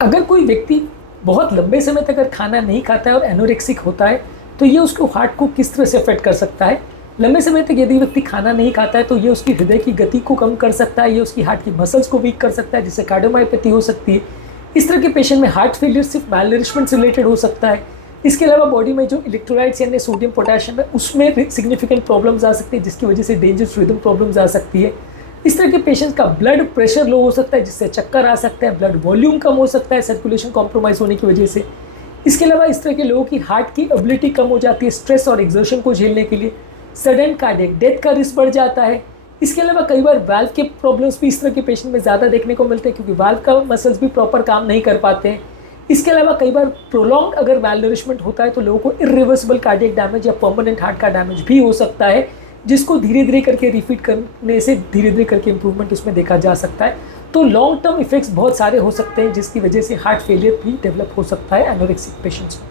अगर कोई व्यक्ति बहुत लंबे समय तक अगर खाना नहीं खाता है और एनोरेक्सिक होता है, तो ये उसको हार्ट को किस तरह से अफेक्ट कर सकता है। लंबे समय तक यदि व्यक्ति खाना नहीं खाता है तो ये उसकी हृदय की गति को कम कर सकता है, ये उसकी हार्ट की मसल्स को वीक कर सकता है, जिससे कार्डियोमायोपैथी हो सकती है। इस तरह के पेशेंट में हार्ट फेलियर सिर्फ मैलनरिशमेंट से रिलेटेड हो सकता है। इसके अलावा बॉडी में जो इलेक्ट्रोलाइट्स यानी सोडियम पोटेशियम है उसमें सिग्निफिकेंट प्रॉब्लम्स आ सकती है, जिसकी वजह से डेंजरस रिदम प्रॉब्लम्स आ सकती है। इस तरह के पेशेंट्स का ब्लड प्रेशर लो हो सकता है, जिससे चक्कर आ सकता है, ब्लड वॉल्यूम कम हो सकता है सर्कुलेशन कॉम्प्रोमाइज़ होने की वजह से। इसके अलावा इस तरह के लोगों की हार्ट की एबिलिटी कम हो जाती है स्ट्रेस और एक्सर्शन को झेलने के लिए। सडन कार्डियक डेथ का रिस्क बढ़ जाता है। इसके अलावा कई बार वाल्व के प्रॉब्लम्स भी इस तरह के पेशेंट में ज़्यादा देखने को मिलते हैं, क्योंकि वाल्व का मसल्स भी प्रॉपर काम नहीं कर पाते हैं। इसके अलावा कई बार प्रोलॉन्ग अगर मैलनरिशमेंट होता है तो लोगों को इरिवर्सिबल कार्डियक डैमेज या परमानेंट हार्ट का डैमेज भी हो सकता है, जिसको धीरे धीरे करके रिफीट करने से धीरे धीरे करके इंप्रूवमेंट उसमें देखा जा सकता है। तो लॉन्ग टर्म इफेक्ट्स बहुत सारे हो सकते हैं, जिसकी वजह से हार्ट फेलियर भी डेवलप हो सकता है एनोरेक्सिक पेशेंट्स में।